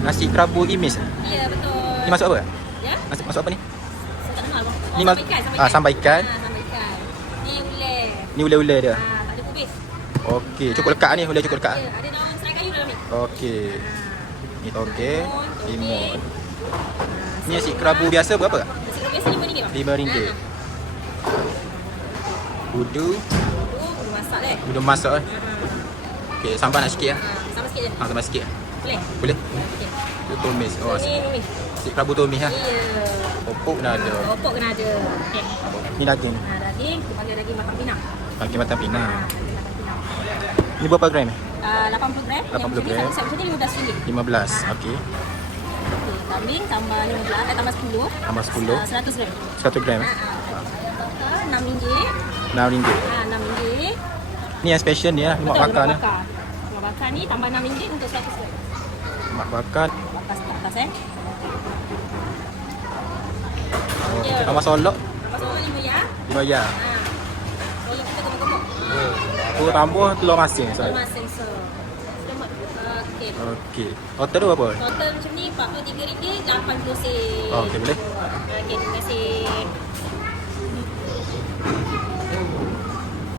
Nasi kerabu imis. Ya, betul. Ni masuk apa? Ya? Masuk, masuk apa ni? Saya tak kenal bang. Oh, Ni sambal mas- ikan, ah, sambal ikan. Ah, sambal ikan. Ni ulet. Ni ule-ule dia. Ah, tak ada kubis. Okey, cukup lekat ni, boleh cukup lekat. Ya, ada daun serai kayu dalam ni. Okey. Ni toge, Timun. Ah, Ni nasi kerabu biasa berapa? Nasi kerabu biasa RM5 bang. RM5. Ah, Udu, Tu perlu masak eh. udu masak eh. Okey, sambal nak sikit ya. Ah, sama sikit je. Ha, sambal sikit. Boleh? Boleh? Okey. Tu tumis. Oh, Ni ni. nasi kerabu tumis ha. Ya. Popok dah ada. Ah, Opok kena ada. Okey. Ni daging. Ah, daging, kita panggil daging matang pinang. Pakai mata pinang. Ah, daging matang pinang. Ni berapa gram? Ah, 80 gram. 80 Yang gram. set macam ni RM15. 15. Okey. Okey, kambing tambah 15, eh, tambah 10. Tambah 10. Ah, 100 gram. 1 gram. Ah, eh? ah. RM6. RM6. Ah, RM6. Ni yang special ni lah, lemak bakar ni. lemak bakar. Bakar ni tambah RM6 untuk 100 gram. Lemak bakar. Bakas ke atas eh. Oh, Ya. Tambah solok. Lepas tu lima ya. 5 ya. Ah. Kita gemuk-gemuk. Tu tambah telur masin. Kalau So. masing so. Okey. Okey. Total tu berapa? Total macam ni RM43, 80 sen. Oh, okey boleh. Okey, terima kasih.